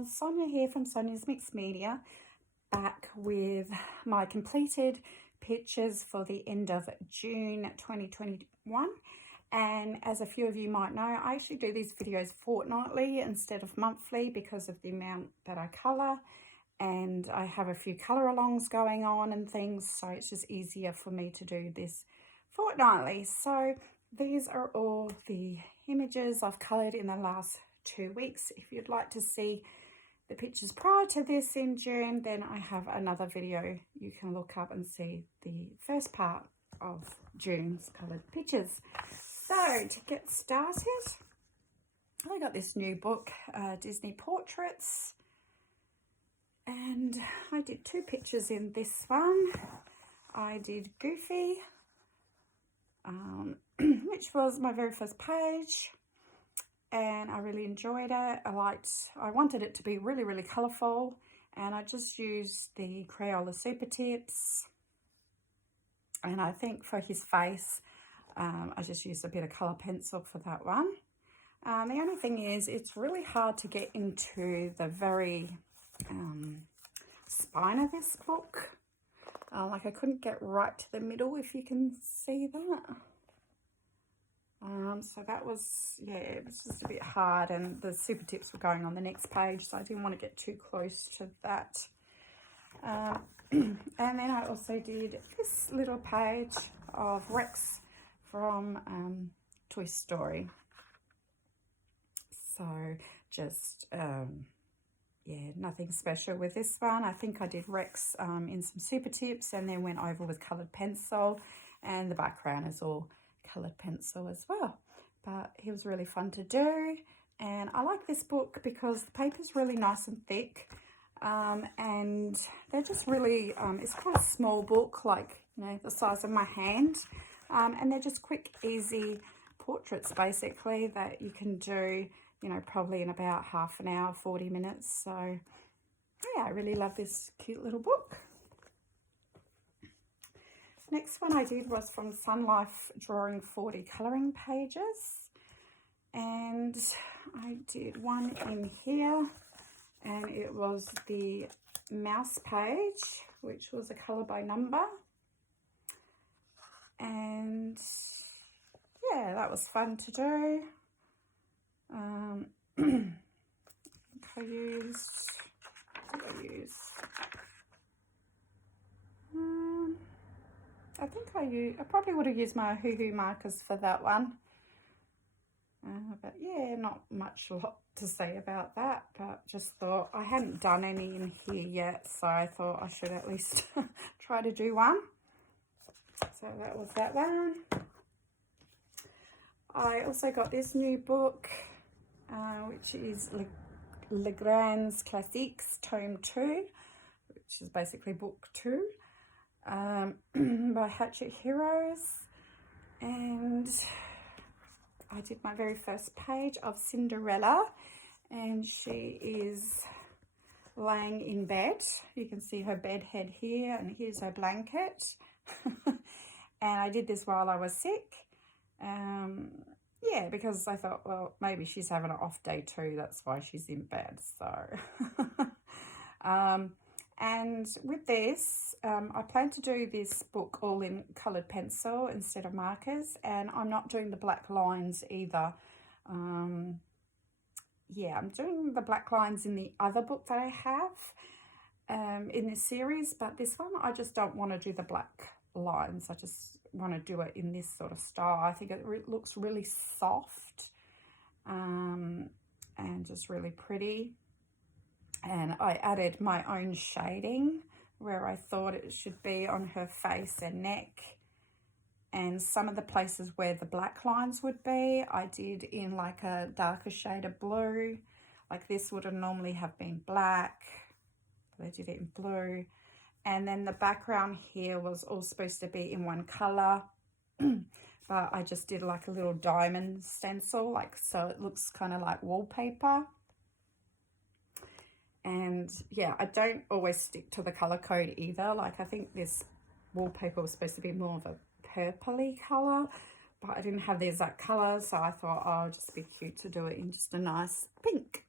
everyone, Sonia here from Sonia's Mixed Media, back with my completed pictures for the end of June 2021. And as a few of you might know, I actually do these videos fortnightly instead of monthly because of the amount that I colour, and I have a few colour alongs going on and things, so it's just easier for me to do this fortnightly. So these are all the images I've coloured in the last 2 weeks. If you'd like to see the pictures prior to this in June, then I have another video you can look up and see the first part of June's coloured pictures. So to get started, I got this new book, Disney Portraits, and I did 2 pictures in this one. I did Goofy, which was my very first page, and I really enjoyed it. I wanted it to be really, really colourful, and I just used the Crayola Super Tips. And I think for his face, I just used a bit of colour pencil for that one. The only thing is, it's really hard to get into the very spine of this book. Like I couldn't get right to the middle, if you can see that. So that was, yeah, it was just a bit hard, and the super tips were going on the next page, so I didn't want to get too close to that. And then I also did this little page of Rex from Toy Story. So just, yeah, nothing special with this one. I think I did Rex in some super tips, and then went over with coloured pencil, and the background is all coloured pencil as well. But it was really fun to do, and I like this book because the paper's really nice and thick, and they're just really, it's quite a small book, like, you know, the size of my hand, and they're just quick, easy portraits basically that you can do, you know, probably in about half an hour, 40 minutes. So yeah, I really love this cute little book. Next one I did was from Sun Life Drawing 40 colouring pages, and I did one in here, and it was the mouse page, which was a colour by number, and yeah, that was fun to do. I probably would have used my Hoo Hoo markers for that one. But yeah, not much lot to say about that, but just thought I hadn't done any in here yet, so I thought I should at least try to do one. So that was that one. I also got this new book, which is Le Grands Classiques Tome 2, which is basically book 2, by Hatchet Heroes, and I did my very first page of Cinderella, and she is laying in bed. You can see her bed head here, and here's her blanket. And I did this while I was sick. Yeah, because I thought, well, maybe she's having an off day too, that's why she's in bed. So and with this, I plan to do this book all in coloured pencil instead of markers, and I'm not doing the black lines either. Yeah, I'm doing the black lines in the other book that I have in this series, but this one I just don't want to do the black lines. I just want to do it in this sort of style. I think it looks really soft, and just really pretty. And I added my own shading where I thought it should be on her face and neck, and some of the places where the black lines would be, I did in like a darker shade of blue. Like this would have normally have been black, but I did it in blue. And then the background here was all supposed to be in one colour, but I just did like a little diamond stencil, like, so it looks kind of like wallpaper. And yeah, I don't always stick to the colour code either. Like I think this wallpaper was supposed to be more of a purpley colour, but I didn't have the exact colour, so I thought, oh, it'd just be cute to do it in just a nice pink.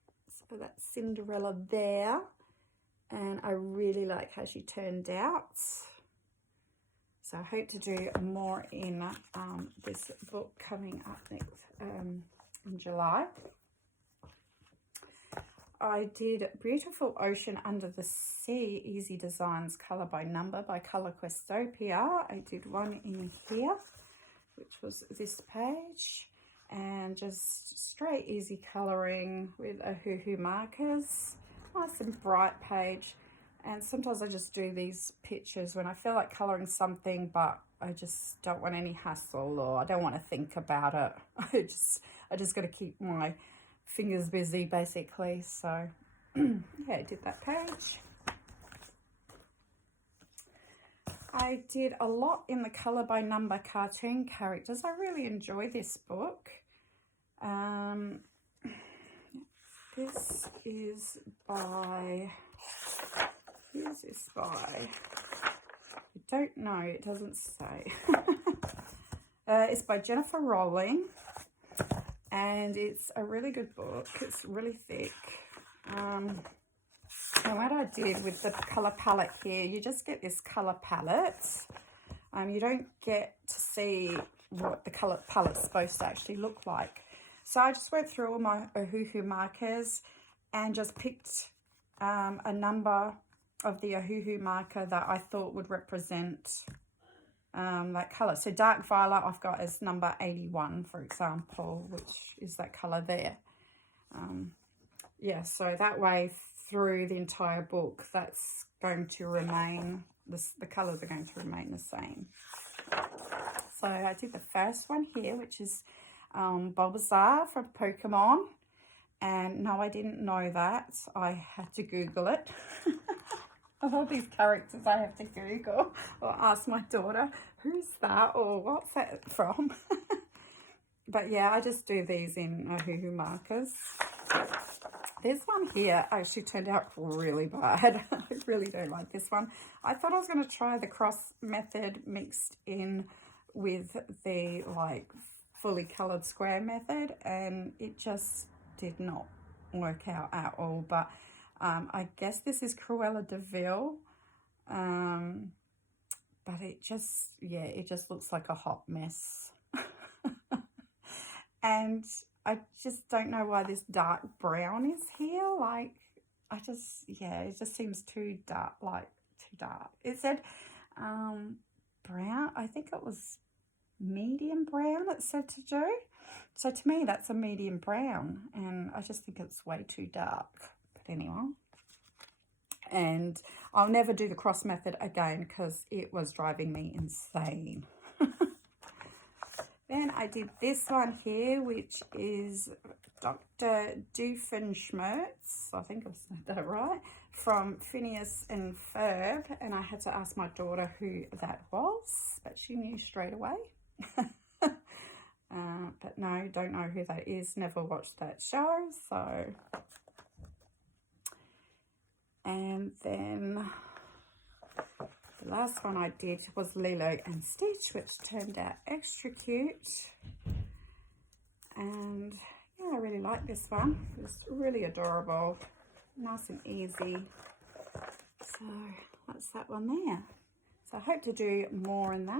that's Cinderella there. And I really like how she turned out. So I hope to do more in this book coming up next in July. I did Beautiful Ocean Under the Sea, Easy Designs, Colour by Number by Colour Questopia. I did one in here, which was this page, and just straight easy colouring with Ohuhu markers. Nice and bright page. And sometimes I just do these pictures when I feel like colouring something, but I just don't want any hassle, or I don't want to think about it. I just got to keep my fingers busy, basically. So yeah, I did that page. I did a lot in the Colour by Number cartoon characters. I really enjoy this book. This is by, who's this by? I don't know, it doesn't say. It's by Jennifer Rowling, and it's a really good book. It's really thick. And what I did with the colour palette here, you just get this colour palette. You don't get to see what the colour palette's supposed to actually look like. So I just went through all my Ohuhu markers and just picked a number of the Ohuhu marker that I thought would represent that colour. So dark violet I've got as number 81, for example, which is that colour there. Yeah, so that way through the entire book, that's going to remain, the colours are going to remain the same. So I did the first one here, which is Bulbasaur from Pokemon. And no, I didn't know that. I had to Google it. Of all these characters I have to Google or ask my daughter, who's that or what's that from? But yeah, I just do these in Ohuhu markers. This one here actually turned out really bad. I really don't like this one. I thought I was going to try the cross method mixed in with the like fully coloured square method, and it just did not work out at all. But I guess this is Cruella de Vil, but it just, yeah, it just looks like a hot mess. And I just don't know why this dark brown is here. Like, I just, yeah, it just seems too dark, like too dark. It said brown, I think it was medium brown it said to do. So to me, that's a medium brown, and I just think it's way too dark. But anyway, and I'll never do the cross method again because it was driving me insane. Then I did this one here, which is Dr. Doofenshmirtz, I think I've said that right, from Phineas and Ferb, and I had to ask my daughter who that was, but she knew straight away. But no, don't know who that is, never watched that show, so. And then the last one I did was Lilo and Stitch, which turned out extra cute. And yeah, I really like this one. It's really adorable, nice and easy. So that's that one there. So I hope to do more in that.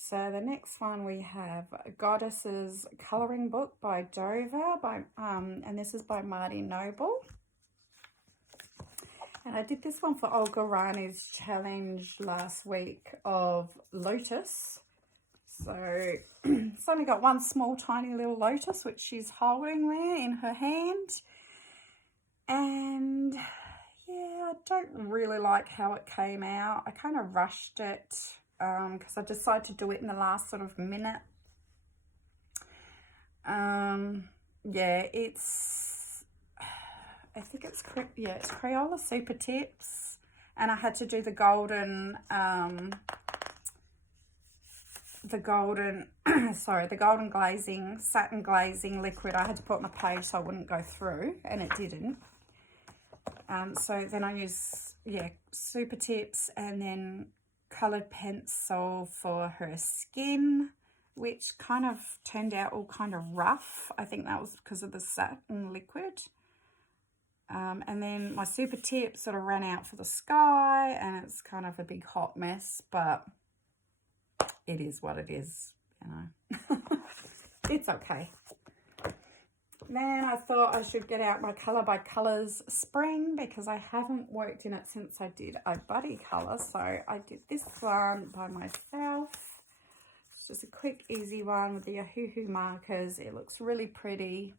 So the next one we have Goddess's Colouring Book by Dover, and this is by Marty Noble. And I did this one for Olga Rani's challenge last week of Lotus. So it's only got one small tiny little lotus, which she's holding there in her hand. And yeah, I don't really like how it came out. I kind of rushed it. Because I decided to do it in the last sort of minute. Yeah, it's, I think it's, yeah, it's Crayola Super Tips, and I had to do the golden, sorry, the golden glazing, satin glazing liquid. I had to put on a page so I wouldn't go through, and it didn't. So then I use, yeah, Super Tips and then coloured pencil for her skin, which kind of turned out all kind of rough. I think that was because of the satin liquid. And then my super tip sort of ran out for the sky, and it's kind of a big hot mess, but it is what it is, you know. It's okay. Then I thought I should get out my Colour by Colours spring, because I haven't worked in it since I did a buddy colour. So I did this one by myself. It's just a quick, easy one with the Yahoo markers. It looks really pretty.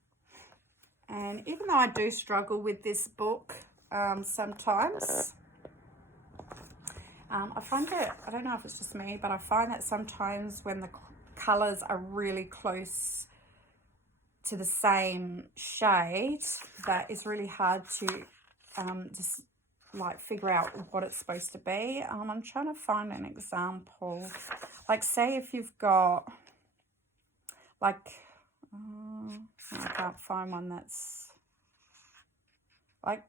And even though I do struggle with this book sometimes, I find that, I don't know if it's just me, but I find that sometimes when the colours are really close to the same shade, that it's really hard to just like figure out what it's supposed to be. I'm trying to find an example. Like, say if you've got like, I can't find one that's like,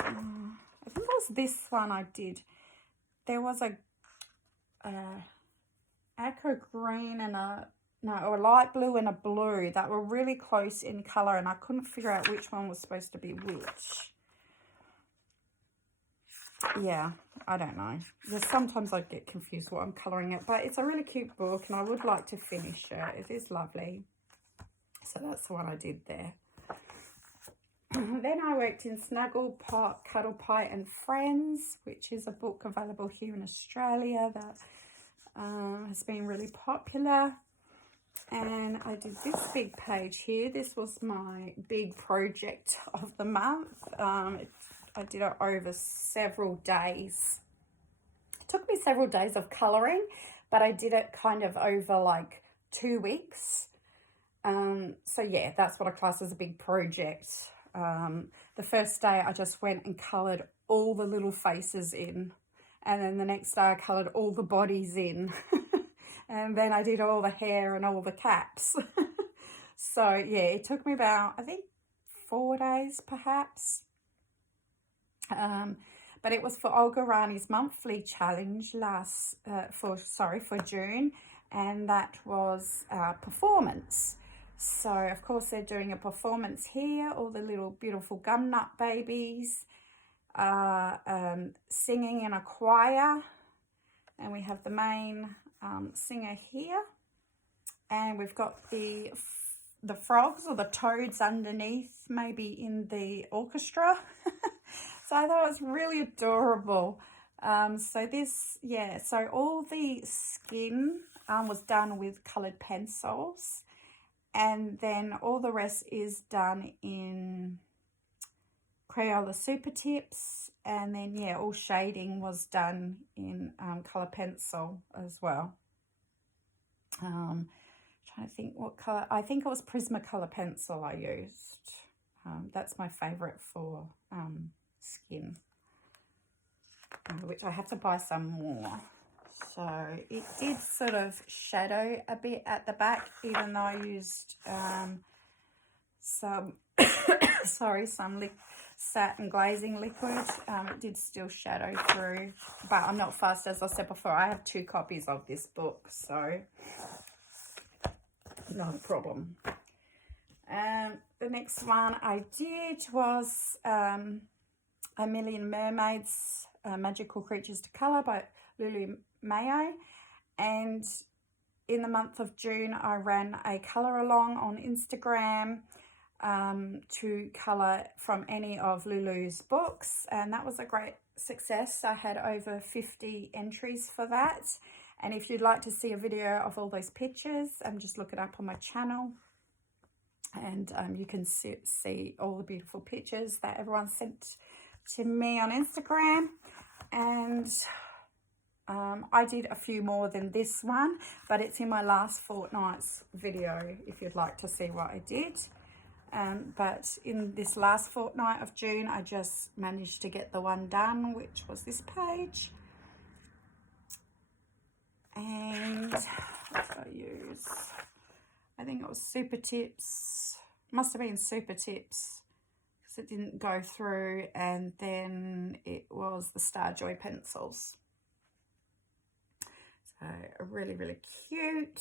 I think it was this one I did. There was a aqua green and a light blue and a blue that were really close in colour, and I couldn't figure out which one was supposed to be which. Yeah, I don't know. Just sometimes I get confused what I'm colouring it, but it's a really cute book and I would like to finish it. It is lovely. So that's what I did there. Then I worked in Cuddle Pie and Friends, which is a book available here in Australia that has been really popular. And I did this big page here. This was my big project of the month. I did it over several days. It took me several days of colouring, but I did it kind of over like 2 weeks. So yeah, that's what I class as a big project. The first day I just went and coloured all the little faces in, and then the next day I coloured all the bodies in. And then I did all the hair and all the caps. So yeah, it took me about, I think, 4 days perhaps. But it was for Olga Rani's monthly challenge for June, and that was performance. So of course they're doing a performance here. All the little beautiful gum nut babies singing in a choir, and we have the main singer here, and we've got the frogs or the toads underneath, maybe in the orchestra. So I thought it was really adorable. So this, yeah, so all the skin was done with coloured pencils, and then all the rest is done in Crayola Super Tips, and then yeah, all shading was done in colour pencil as well. Trying to think what colour, I think it was Prismacolor pencil I used. That's my favourite for skin, which I have to buy some more. So it did sort of shadow a bit at the back, even though I used some some satin glazing liquid. It did still shadow through, but I'm not fussed. As I said before, I have 2 copies of this book, so not a problem. The next one I did was A Million Mermaids, Magical Creatures to Colour by Lulu Mayo. And in the month of June, I ran a colour along on Instagram to colour from any of Lulu's books, and that was a great success. I had over 50 entries for that, and if you'd like to see a video of all those pictures, just look it up on my channel, and you can see all the beautiful pictures that everyone sent to me on Instagram. And I did a few more than this one, but it's in my last fortnight's video if you'd like to see what I did. But in this last fortnight of June, I just managed to get the one done, which was this page. And what did I use? I think it was Super Tips. Must have been Super Tips, because it didn't go through. And then it was the Starjoy pencils. really, really cute.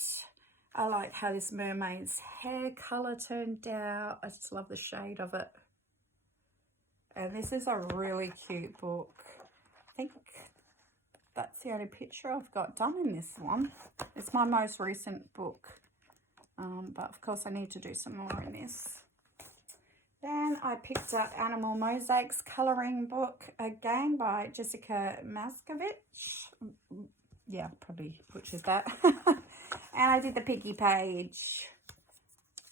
I like how this mermaid's hair colour turned out. I just love the shade of it. And this is a really cute book. I think that's the only picture I've got done in this one. It's my most recent book. But of course I need to do some more in this. Then I picked up Animal Mosaics colouring book again by Jessica Maskovich. Yeah, probably butchered that. And I did the piggy page.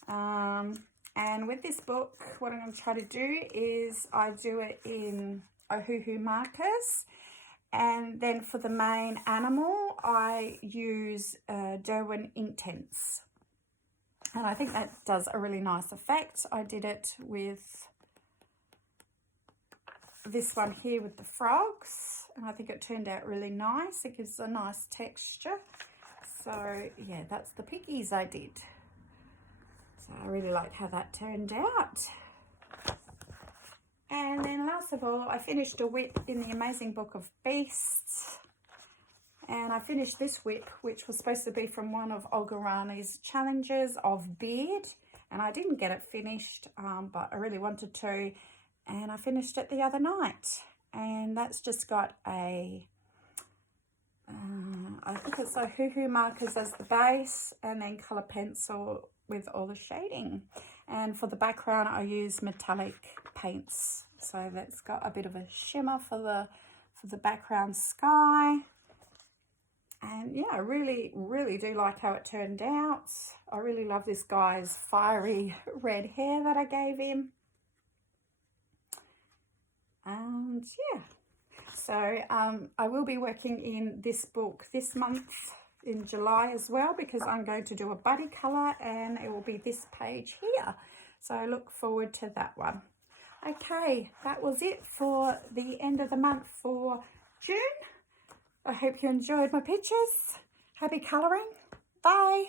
And with this book, what I'm going to try to do is I do it in Ohuhu markers. And then for the main animal, I use Derwent Inktense. And I think that does a really nice effect. I did it with this one here with the frogs. And I think it turned out really nice. It gives a nice texture. So, yeah, that's the piggies I did. So I really like how that turned out. And then last of all, I finished a whip in the Amazing Book of Beasts. And I finished this whip, which was supposed to be from one of Olga Rani's challenges of beard. And I didn't get it finished, but I really wanted to. And I finished it the other night. And that's just got a... I think it's Ohuhu markers as the base, and then colour pencil with all the shading. And for the background, I use metallic paints, so that's got a bit of a shimmer for the background sky. And yeah, I really, really do like how it turned out. I really love this guy's fiery red hair that I gave him. And yeah. So I will be working in this book this month in July as well, because I'm going to do a buddy colour and it will be this page here. So I look forward to that one. Okay, that was it for the end of the month for June. I hope you enjoyed my pictures. Happy colouring. Bye.